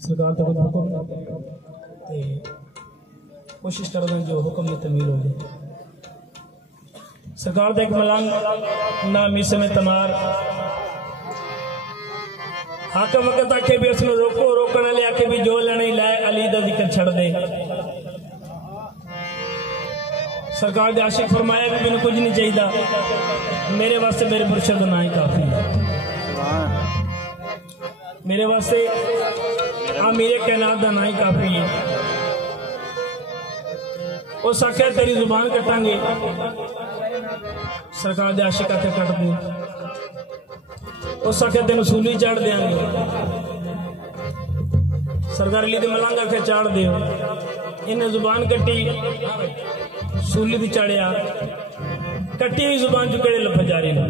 सरकार तो हुक्म कोशिश कर रहे जो हुक्म में तमील हो जाए। सरकार का एक मलंग ना मिस में तमार हाकम वक्त आखे भी उसने रोको रोकने वाले आखे भी जो लेने लाए अली दा जिक्र छड़ दे। सरकार के आशिक फरमाया भी मैंने कुछ नहीं चाहिए, मेरे वास्ते मेरे मुर्शिद ना ही काफी है, मेरे वास्ते मेरे कैनात का ना ही काफी है। उस आख्या तेरी जुबान कटांगे, सरकार के आशिक आखे कट दे। उस आखे तेन सूली चाड़ देंगे, सरकार अली दे मलंग आखे चाड़ दे। इन्हें जुबान कटी, सूली भी चाड़िया, कटी हुई जुबान चुके लफज जारी ने।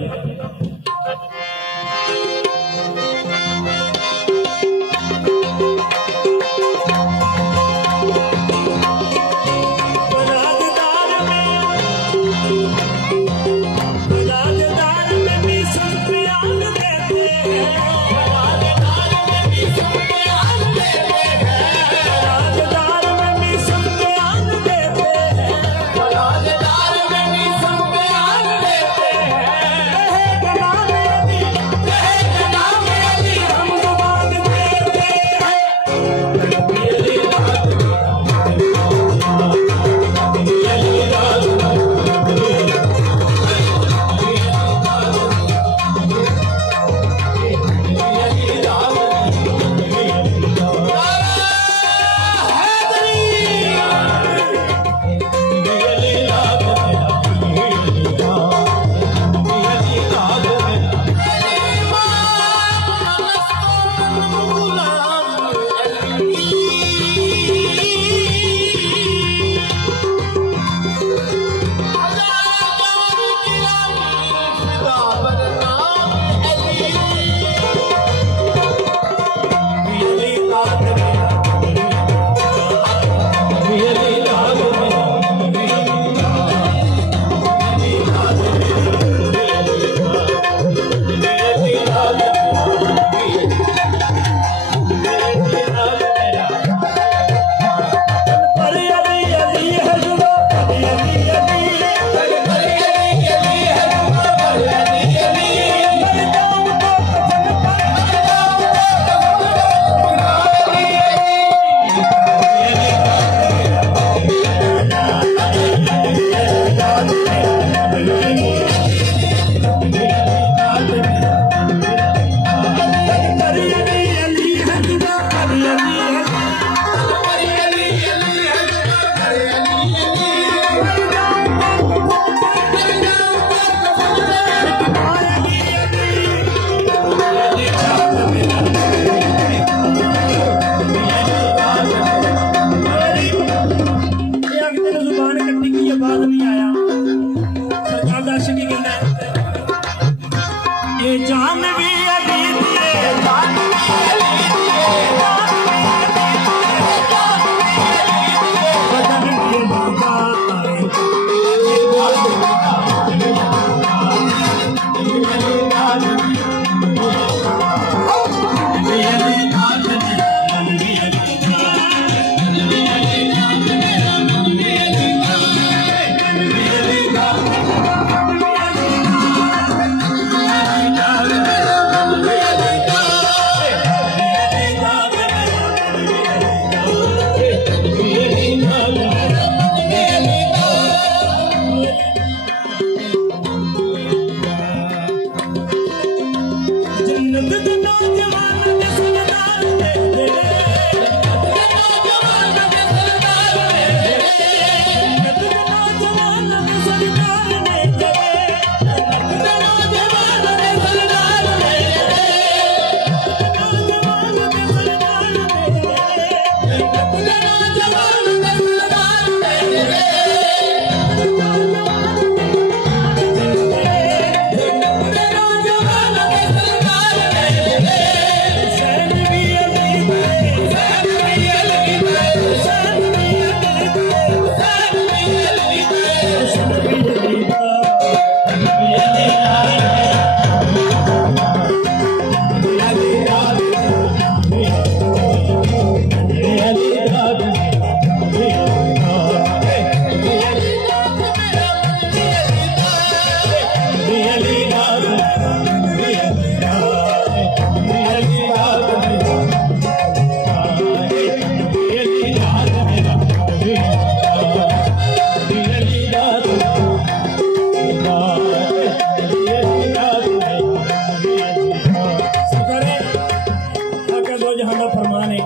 फरमान है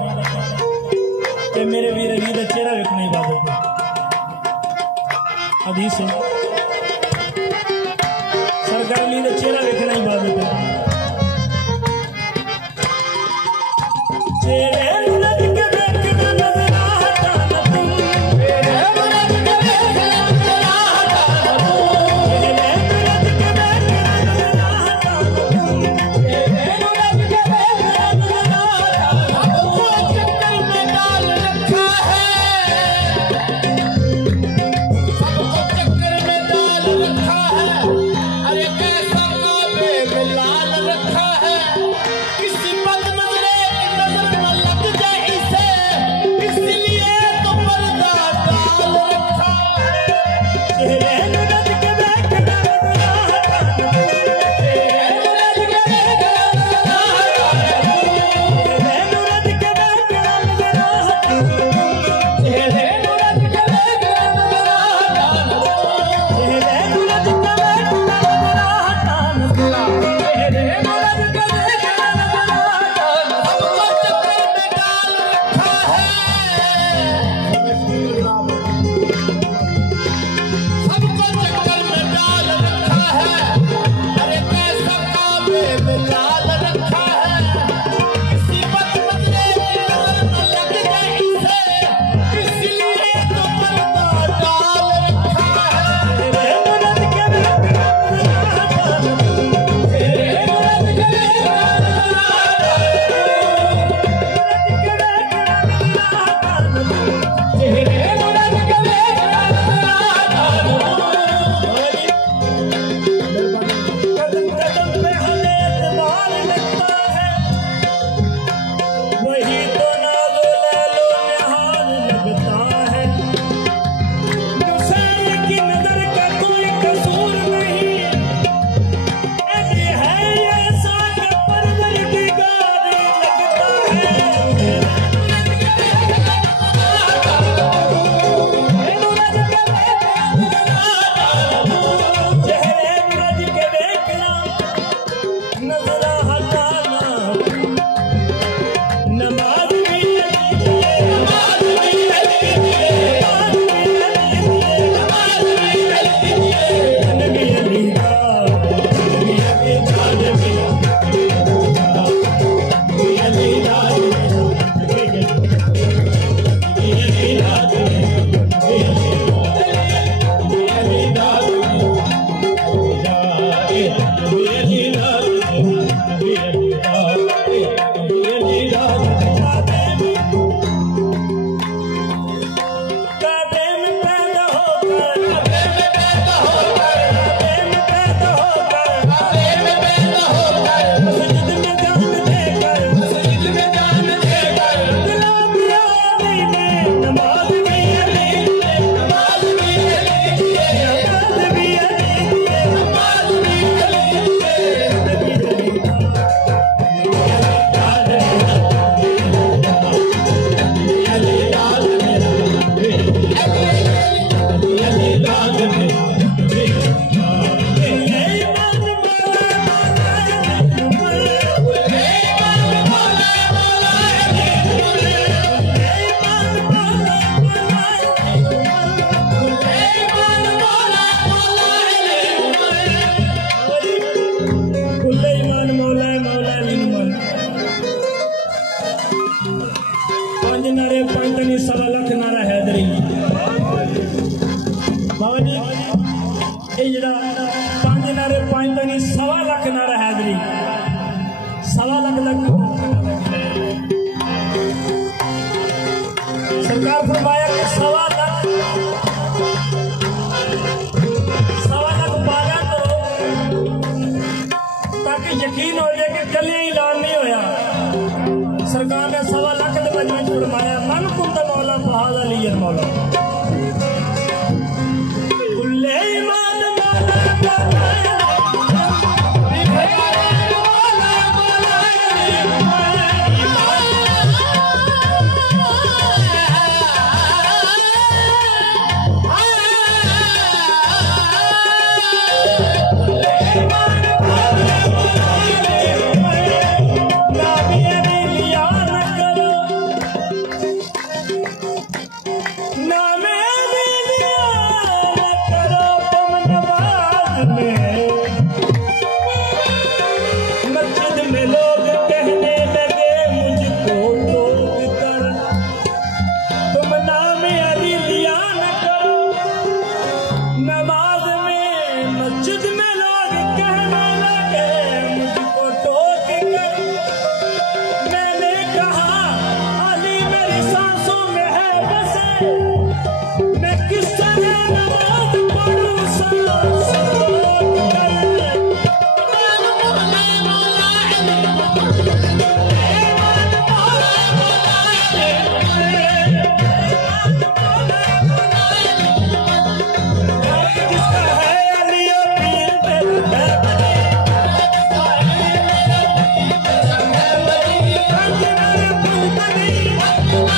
कि मेरे वीर अली का चेहरा वेखना इबादत है। हदीस है सरकार अली का चेहरा वेखना इबादत है। सरकार फरमाया कि 1.25 लाख पारा करो ताकि यकीन हो जाए कि कल ऐलान नहीं होया। सरकार ने 1.25 लाख के मजमे फरमाया मन कुंत मौला फहाद अली मौला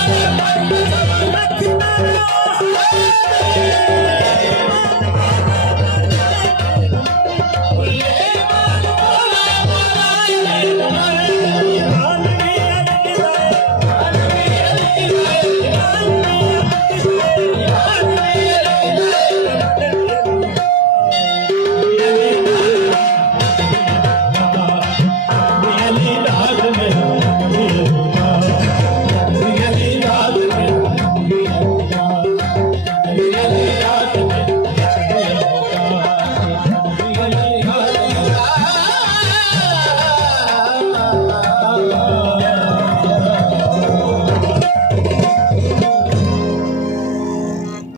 Thank you.